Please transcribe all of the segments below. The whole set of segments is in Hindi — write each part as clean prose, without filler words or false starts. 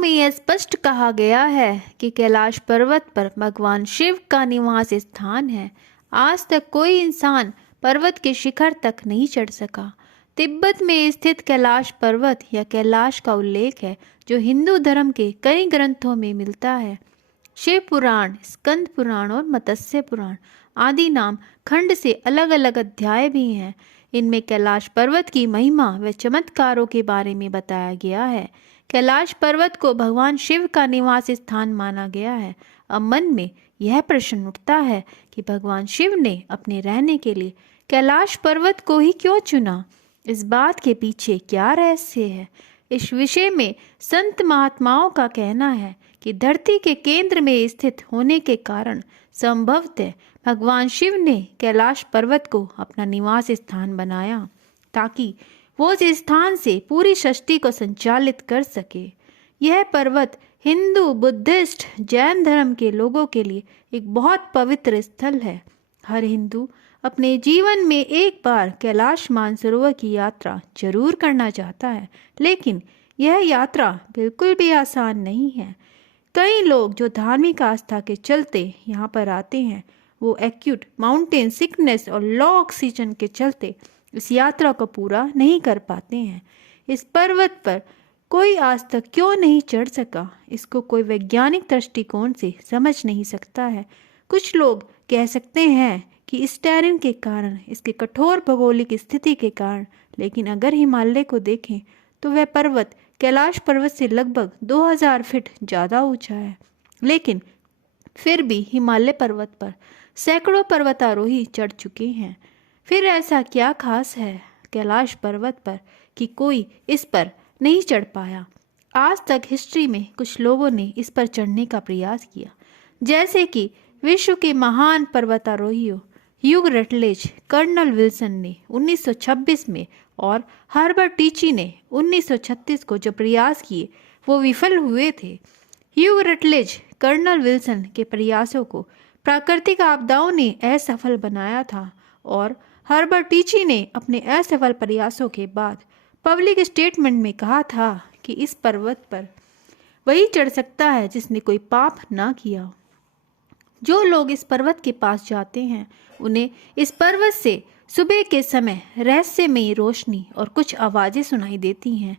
में यह स्पष्ट कहा गया है कि कैलाश पर्वत पर भगवान शिव का निवास स्थान है। आज तक कोई इंसान पर्वत के शिखर तक नहीं चढ़ सका। तिब्बत में स्थित कैलाश पर्वत या कैलाश का उल्लेख है जो हिंदू धर्म के कई ग्रंथों में मिलता है। शिव पुराण, स्कंद पुराण और मत्स्य पुराण आदि नाम खंड से अलग अलग अध्याय भी हैं। इनमें कैलाश पर्वत की महिमा व चमत्कारों के बारे में बताया गया है। कैलाश पर्वत को भगवान शिव का निवास स्थान माना गया है। अब मन में यह प्रश्न उठता है कि भगवान शिव ने अपने रहने के लिए कैलाश पर्वत को ही क्यों चुना? इस बात के पीछे क्या रहस्य है? इस विषय में संत महात्माओं का कहना है कि धरती के केंद्र में स्थित होने के कारण संभवतः भगवान शिव ने कैलाश पर्वत को अपना निवास स्थान बनाया ताकि वो इस स्थान से पूरी सृष्टि को संचालित कर सके। यह पर्वत हिंदू, बुद्धिस्ट, जैन धर्म के लोगों के लिए एक बहुत पवित्र स्थल है। हर हिंदू अपने जीवन में एक बार कैलाश मानसरोवर की यात्रा जरूर करना चाहता है, लेकिन यह यात्रा बिल्कुल भी आसान नहीं है। कई लोग जो धार्मिक आस्था के चलते यहाँ पर आते हैं, वो एक्यूट माउंटेन सिकनेस और लो ऑक्सीजन के चलते इस यात्रा को पूरा नहीं कर पाते हैं। इस पर्वत पर कोई आज तक क्यों नहीं चढ़ सका, इसको कोई वैज्ञानिक दृष्टिकोण से समझ नहीं सकता है। कुछ लोग कह सकते हैं कि इस टेरेन के कारण, इसके कठोर भौगोलिक स्थिति के कारण, लेकिन अगर हिमालय को देखें तो वह पर्वत कैलाश पर्वत से लगभग 2000 फीट ज़्यादा ऊंचा है। लेकिन फिर भी हिमालय पर्वत पर सैकड़ों पर्वतारोही चढ़ चुके हैं। फिर ऐसा क्या खास है कैलाश पर्वत पर कि कोई इस पर नहीं चढ़ पाया? आज तक हिस्ट्री में कुछ लोगों ने इस पर चढ़ने का प्रयास किया, जैसे कि विश्व के महान पर्वतारोहियों ह्यूग रटलेज, कर्नल विल्सन ने 1926 में और हर्बर्ट टीची ने 1936 को जो प्रयास किए वो विफल हुए थे। ह्यूग रटलेज, कर्नल विल्सन के प्रयासों को प्राकृतिक आपदाओं ने असफल बनाया था और हर्बर्ट टीची ने अपने असफल प्रयासों के बाद पब्लिक स्टेटमेंट में कहा था कि इस पर्वत पर वही चढ़ सकता है जिसने कोई पाप ना किया हो। जो लोग इस पर्वत के पास जाते हैं उन्हें इस पर्वत से सुबह के समय रहस्यमयी रोशनी और कुछ आवाज़ें सुनाई देती हैं।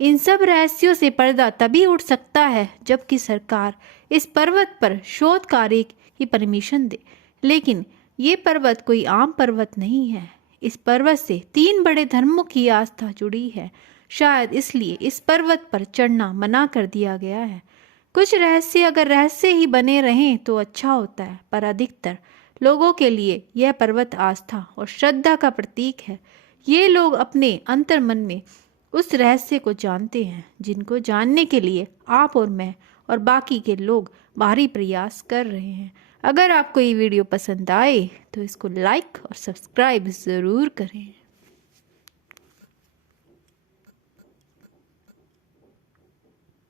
इन सब रहस्यों से पर्दा तभी उठ सकता है जबकि सरकार इस पर्वत पर शोध कार्य की परमिशन दे। लेकिन ये पर्वत कोई आम पर्वत नहीं है। इस पर्वत से 3 बड़े धर्मों की आस्था जुड़ी है। शायद इसलिए इस पर्वत पर चढ़ना मना कर दिया गया है। कुछ रहस्य अगर रहस्य ही बने रहें तो अच्छा होता है, पर अधिकतर लोगों के लिए यह पर्वत आस्था और श्रद्धा का प्रतीक है। ये लोग अपने अंतर मन में उस रहस्य को जानते हैं जिनको जानने के लिए आप और मैं और बाकी के लोग भारी प्रयास कर रहे हैं। अगर आपको ये वीडियो पसंद आए तो इसको लाइक और सब्सक्राइब ज़रूर करें।